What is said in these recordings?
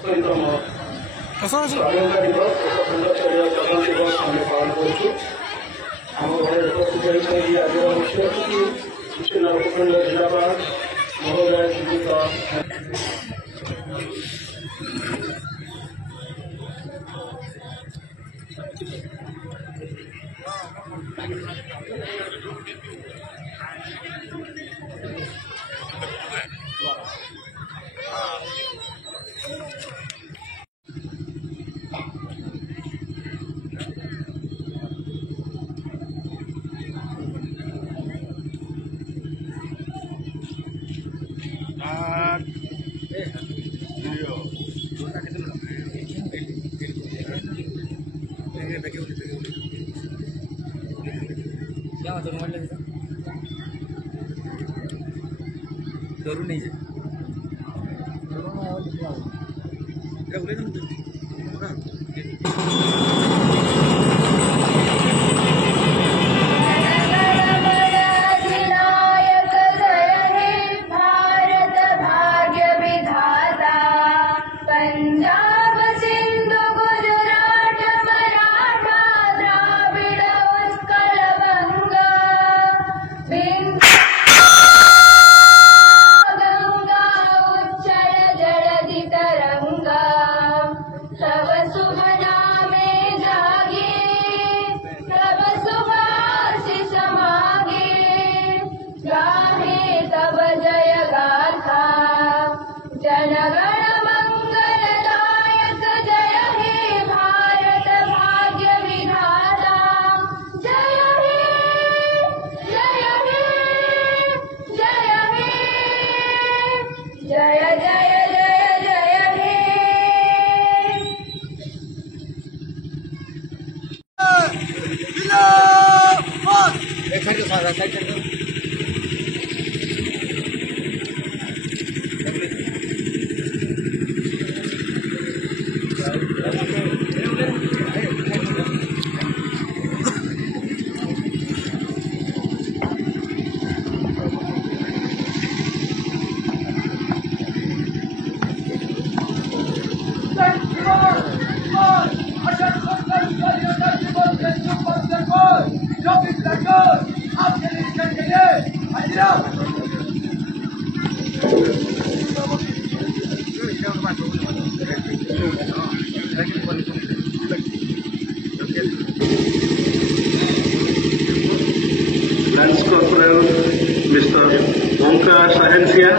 स्वाधीनता दिवस एक सुंदर जगन दिवस आम पालन करूँ आम घर उपस्थित रही आज मुख्य अतिथि सूचना उपखंड जिलापाल महोदय श्रीयुक्त जरूर नहीं है Lance Corporal Mr. Omkar Sahensia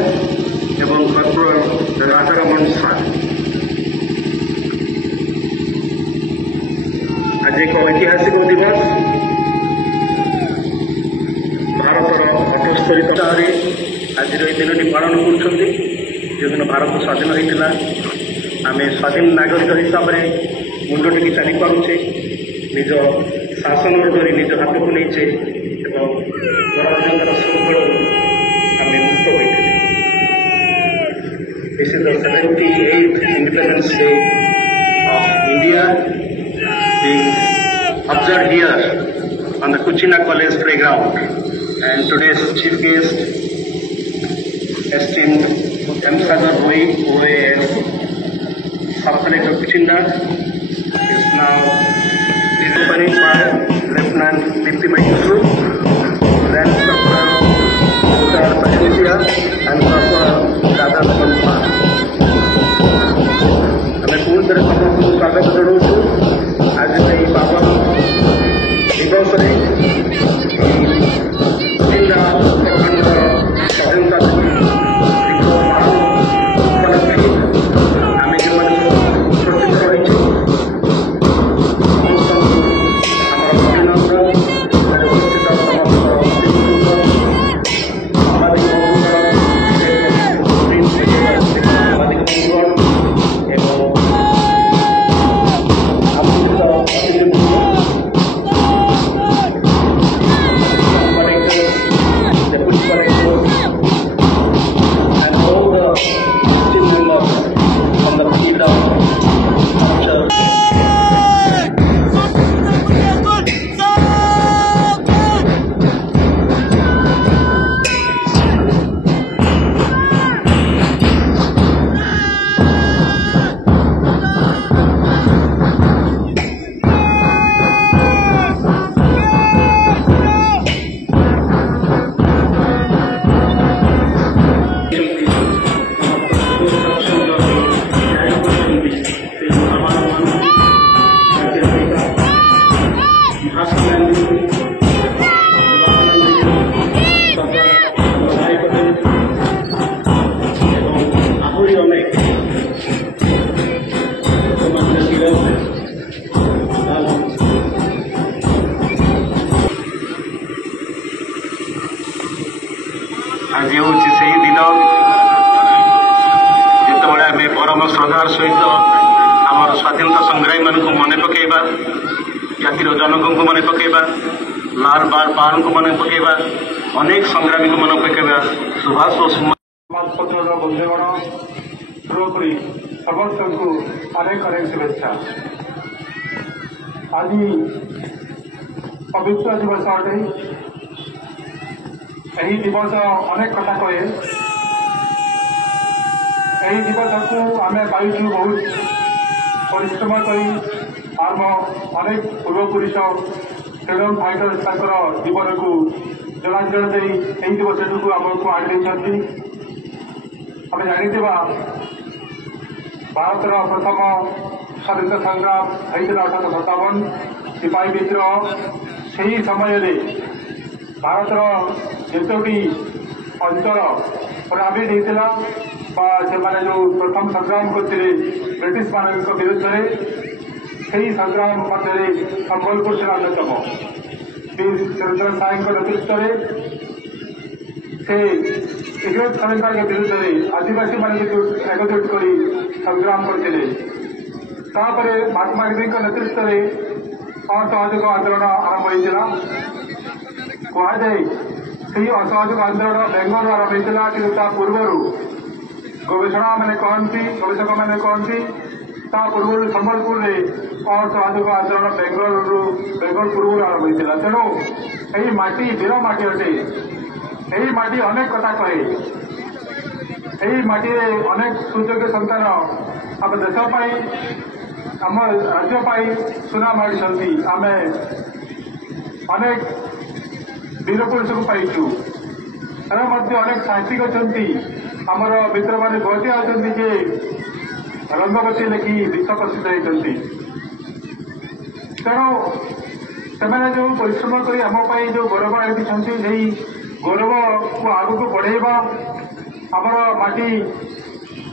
এবং Corporal Radharamon Sir आज एक ऐतिहासिक दिवस भारतर 78 आज दिन पालन कर भारत स्वाधीन होता आम स्वाधीन नागरिक हिसाब से मुंड टेकी चली पारे निज शासन धरी निज हाथ को नहींचे गणराज्य सुबल आम मुक्त होते This is the 78th Independence Day of India being observed here on the Kuchina College playground. And today's chief guest, esteemed M. Sagar Roy, OAS, Sub-Collector Kuchina, is now accompanied by Lieutenant Dipti Maitru, Lance Corporal Omkar Sahensia, and Corporal Radharamon Sir. ଆମେ ପୁଣି ଥରେ ସମସ୍ତଙ୍କୁ ସ୍ୱାଗତ ଜଣାଉଛୁ ଆଜି ଏହି ପାବନ ଦିବସରେ ସ୍ୱାଧୀନତା ଉପଲକ୍ଷେ ଆମେ ଯେଉଁମାନେ ଉପସ୍ଥିତ ରହିଛୁ ସମସ୍ତଙ୍କୁ ଆମର ଅଭିନନ୍ଦନ। सहित आमर स्वाधीनता संग्रामी मान मन पकेबा जातिर जनक को मन पकेबा लाल बाल पाल को मन पकेबा अनेक संग्रामी को मन पकेबा सुभाष बोस समाजपत्र बंधुगण सर्वोपरि समस्त को अनेक अनेक शुभेच्छा। आज पवित्र दिवस अटे यही दिवस अनेक कथा कहे यही दिवस को आम पाइछु बहुत परिश्रम कर आम अनेक पूर्वपुरुष फ्रीडम फाइटर जीवन को जलांजल दे यही दिवस को आमको आगे आम जानिथिबा भारतर प्रथम स्वाधीनता संग्राम होता 1857 सिपाही विद्रोह से समय भारतर जितोटी अंचल प्रभावित होता से जो प्रथम संग्राम करते ब्रिटिश मान विरुद्ध से संग्राम मध्य संबलपुर से अन्यतम वीर सुरेंद्र साई नेतृत्व से इंग्रेज सरकार के विरुद्ध आदिवासी मान एकजुट कर संग्राम करते महात्मा गांधी नेतृत्व में असहयोग आंदोलन आरंभ होता कहुए से असहयोग आंदोलन बेंगल आरंभ होता कि पूर्व गवेषणा मैंने कहती गवेषक मैंने कहती पूर्व संबलपुर में असहयोग आंदोलन बेंगल पूर्व आरंभ होता तेणु यही माटी वीर माटी अटे यही माटी अनेक कथा कहे यही माटी अनेक सुयोग्य संतान आम देशपाई आम राज्य सुना माड़ी आम अनेक वीर पुरुष को पाइचु अनेक साहित्यिक अच्छा आमर मित्र मैंने बहुत अच्छा जे रंगवती लेखि विश्व प्रसिद्ध होती तेणु से जो परिश्रम कर आम जो गौरव आई गौरव को आगू बढ़ेबा आमर माटी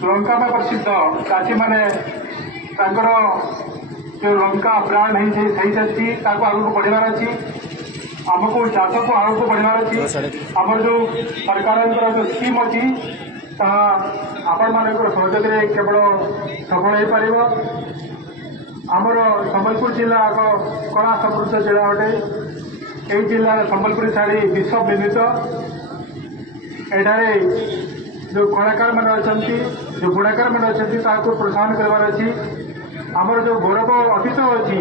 लंका में प्रसिद्ध चाषी मैंने जो लंका ब्रांड है आगू बढ़ार अच्छी आमको चाष को आगू बढ़ार अच्छी आमर जो सरकार जो स्कीम अच्छी आपण मान सहयोग केवल सफल हो पार आमर संबलपुर जिला एक कला समृद्ध जिला अटे यही जिला संबलपुर शाढ़ी विश्व निर्मित एठारे जो कलाकार मैंने अच्छा जो बुणाकार मैंने अच्छा प्रोत्साहन करार अच्छी आमर जो गौरव अतीत अच्छी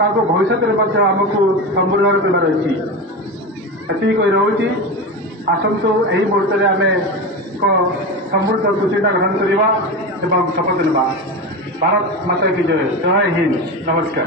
भविष्य में आमको संवर्धन करार अच्छी ये रोचे आसतु यही मुहूर्त में आम एक समृद्ध प्रतिज्ञा ग्रहण करवा एवं शपथ ना भारत माता की जय जय हिंद नमस्कार।